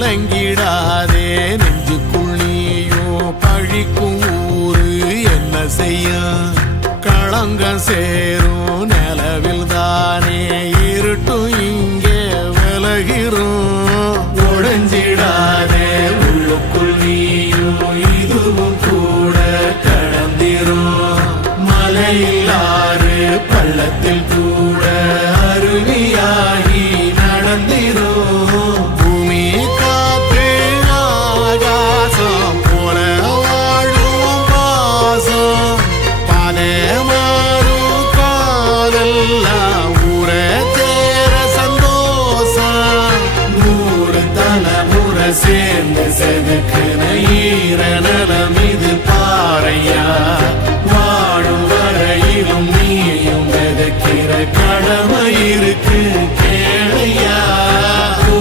கலங்கிடாதே நெஞ்சுக்குள் நீயும் பழிக்கும் ஊரு என்ன செய்ய களங்கம் சேரும் நிலவில் தானே இருட்டும் இங்கே விலகிறோம் உடைஞ்சிடாதே உள்ளுக்குள் நீயும் இதுவும் கூட கடந்திரும் மலையிலாறு பள்ளத்தில் கூட அருவியாகி நடந்திரும் பூமி காத்து ஆகாசம் போல வாழும் பாசம் பலே மாறும் காதெல்லாம் ஊர தேர சந்தோஷம் 100 தலைமுறை சேர்ந்து செதுக்குன ஈர நலமி